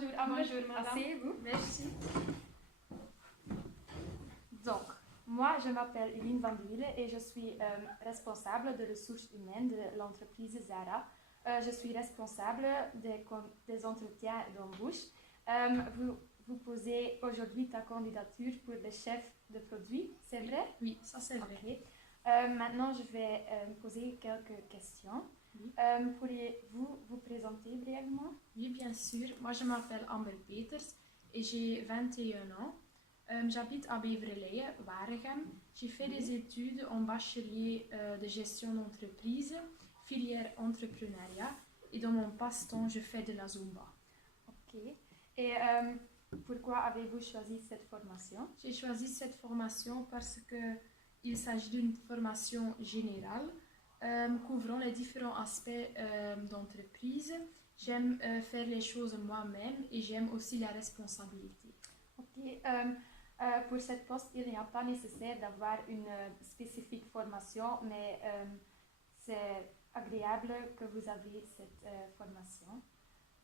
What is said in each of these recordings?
Bonjour Amber, Bonjour madame. asseyez-vous. Merci. Donc, moi je m'appelle Eline Van de Wille et je suis responsable de ressources humaines de l'entreprise Zara. Je suis responsable des entretiens d'embauche. Vous posez aujourd'hui ta candidature pour le chef de produit, c'est vrai? Oui, ça c'est vrai. Ok. Maintenant, je vais poser quelques questions. Oui. Pourriez-vous vous présenter brièvement? Oui, bien sûr. Moi, je m'appelle Amber Peters et j'ai 21 ans. J'habite à Beverleye, Waregem. J'ai fait des études en bachelier de gestion d'entreprise, filière entrepreneuriat, et dans mon passe-temps, je fais de la Zumba. Ok. Et pourquoi avez-vous choisi cette formation? J'ai choisi cette formation parce qu'il s'agit d'une formation générale couvrant les différents aspects d'entreprise. J'aime faire les choses moi-même et j'aime aussi la responsabilité. Ok. Pour cette poste, il n'y a pas nécessaire d'avoir une spécifique formation, mais c'est agréable que vous avez cette formation.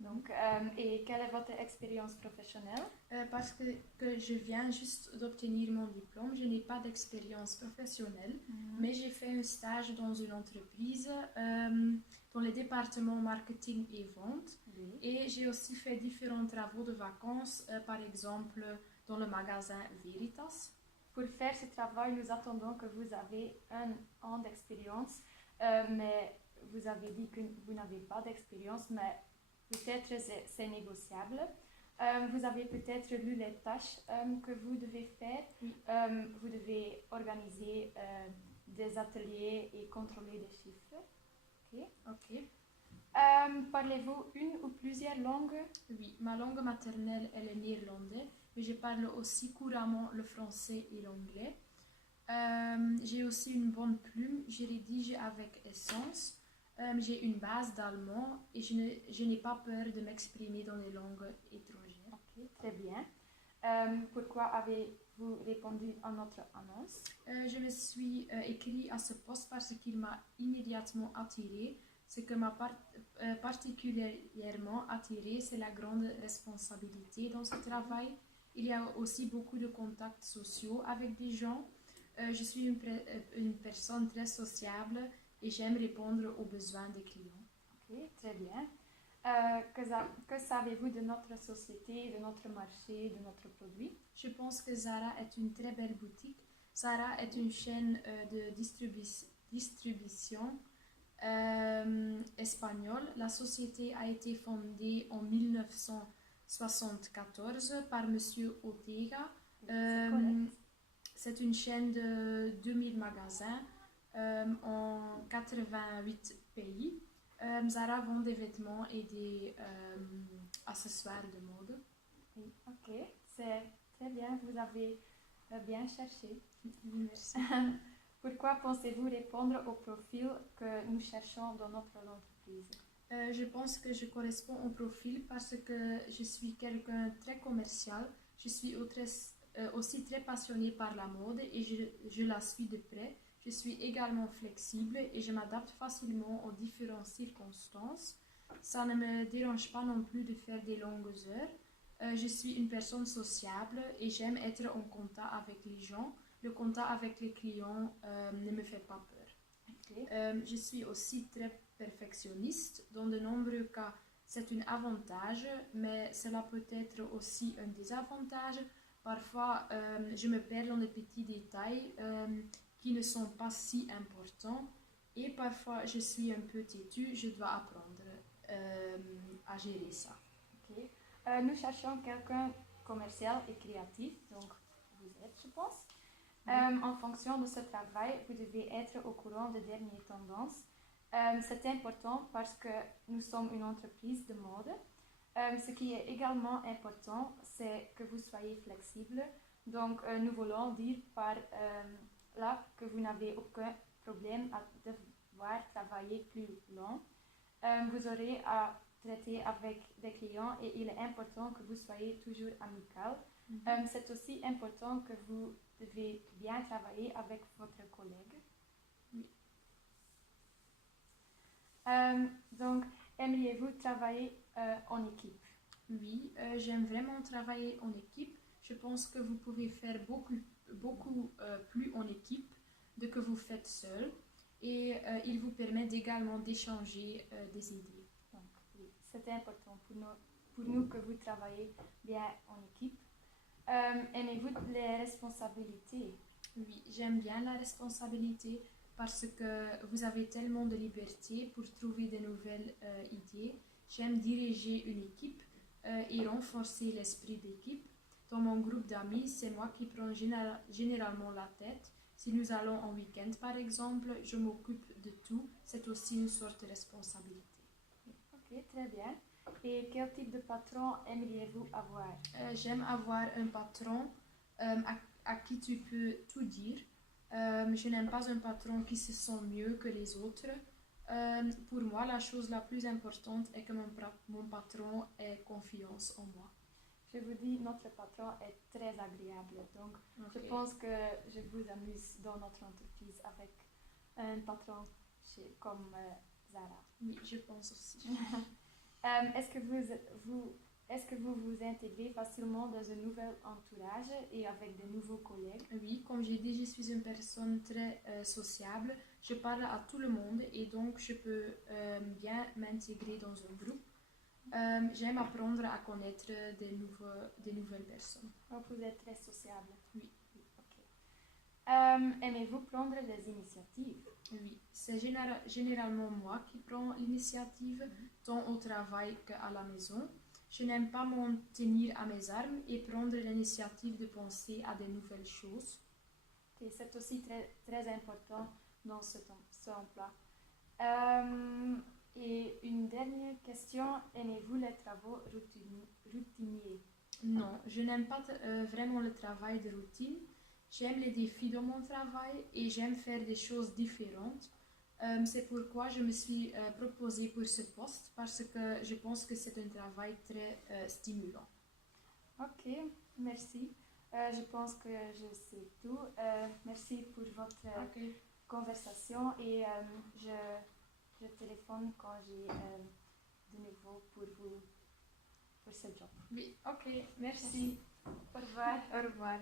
Donc, et quelle est votre expérience professionnelle? Parce que je viens juste d'obtenir mon diplôme, je n'ai pas d'expérience professionnelle, mais j'ai fait un stage dans une entreprise dans les départements marketing et vente. Oui. Et j'ai aussi fait différents travaux de vacances, par exemple dans le magasin Veritas. Pour faire ce travail, nous attendons que vous avez un an d'expérience, mais vous avez dit que vous n'avez pas d'expérience, mais peut-être c'est négociable. Vous avez peut-être lu les tâches que vous devez faire. Oui. Vous devez organiser des ateliers et contrôler des chiffres. Ok. Parlez-vous une ou plusieurs langues? Oui, ma langue maternelle est le néerlandais, mais je parle aussi couramment le français et l'anglais. J'ai aussi une bonne plume, je rédige avec essence. J'ai une base d'allemand et je n'ai pas peur de m'exprimer dans les langues étrangères. Ok, très bien. Pourquoi avez-vous répondu à notre annonce? Je me suis écrit à ce poste parce qu'il m'a immédiatement attiré. Ce que m'a particulièrement attiré, c'est la grande responsabilité dans ce travail. Il y a aussi beaucoup de contacts sociaux avec des gens. Je suis une personne très sociable et j'aime répondre aux besoins des clients. Ok, très bien. Que savez-vous de notre société, de notre marché, de notre produit? Je pense que Zara est une très belle boutique. Zara est une chaîne de distribution espagnole. La société a été fondée en 1974 par Monsieur Ortega. C'est correct. C'est une chaîne de 2000 magasins en 88 pays. Zara vend des vêtements et des accessoires de mode. Oui, ok, c'est très bien. Vous avez bien cherché. Merci. Pourquoi pensez-vous répondre au profil que nous cherchons dans notre entreprise? Je pense que je corresponds au profil parce que je suis quelqu'un de très commercial. Je suis aussi très passionnée par la mode et je la suis de près. Je suis également flexible et je m'adapte facilement aux différentes circonstances. Ça ne me dérange pas non plus de faire des longues heures. Je suis une personne sociable et j'aime être en contact avec les gens. Le contact avec les clients ne me fait pas peur. Ok. Je suis aussi très perfectionniste. Dans de nombreux cas, c'est un avantage, mais cela peut être aussi un désavantage. Parfois, je me perds dans des petits détails qui ne sont pas si importants. Et parfois, je suis un peu têtue. Je dois apprendre à gérer ça. Ok. Nous cherchons quelqu'un commercial et créatif, donc vous êtes, je pense. En fonction de ce travail, vous devez être au courant des dernières tendances. C'est important parce que nous sommes une entreprise de mode. Ce qui est également important, c'est que vous soyez flexible. Donc, nous voulons dire par là que vous n'avez aucun problème à devoir travailler plus long. Vous aurez à traiter avec des clients et il est important que vous soyez toujours amical. C'est aussi important que vous devez bien travailler avec votre collègue. Oui. Donc, aimeriez-vous travailler en équipe? Oui, j'aime vraiment travailler en équipe. Je pense que vous pouvez faire beaucoup plus en équipe de que vous faites seul. Et il vous permet également d'échanger des idées. Donc, oui, c'est important pour nous que vous travaillez bien en équipe. Aimez-vous les responsabilités? Oui, j'aime bien la responsabilité parce que vous avez tellement de liberté pour trouver de nouvelles idées. J'aime diriger une équipe et renforcer l'esprit d'équipe. Dans mon groupe d'amis, c'est moi qui prends généralement la tête. Si nous allons en week-end, par exemple, je m'occupe de tout. C'est aussi une sorte de responsabilité. Ok, très bien. Et quel type de patron aimeriez-vous avoir? J'aime avoir un patron à qui tu peux tout dire. Je n'aime pas un patron qui se sent mieux que les autres. Pour moi, la chose la plus importante est que mon patron ait confiance en moi. Je vous dis, notre patron est très agréable. Donc, je pense que je vous amuse dans notre entreprise avec un patron comme Zara. Oui, je pense aussi. Est-ce que vous intégrez facilement dans un nouvel entourage et avec de nouveaux collègues? Oui, comme j'ai dit, je suis une personne très sociable. Je parle à tout le monde et donc je peux bien m'intégrer dans un groupe. J'aime apprendre à connaître des nouvelles personnes. Donc vous êtes très sociable. Oui. Ok. Aimez-vous prendre des initiatives? Oui, c'est généralement moi qui prends l'initiative, tant au travail qu'à la maison. Je n'aime pas m'en tenir à mes armes et prendre l'initiative de penser à de nouvelles choses. Okay, c'est aussi très, très important dans cet emploi. Et une dernière question, aimez-vous les travaux routiniers? Non, je n'aime pas vraiment le travail de routine. J'aime les défis dans mon travail et j'aime faire des choses différentes. C'est pourquoi je me suis proposée pour ce poste parce que je pense que c'est un travail très stimulant. Ok, merci. Je pense que je sais tout. Merci pour votre conversation et je téléphone quand j'ai de nouveau pour vous pour ce job. Oui, ok, merci. Au revoir. Au revoir.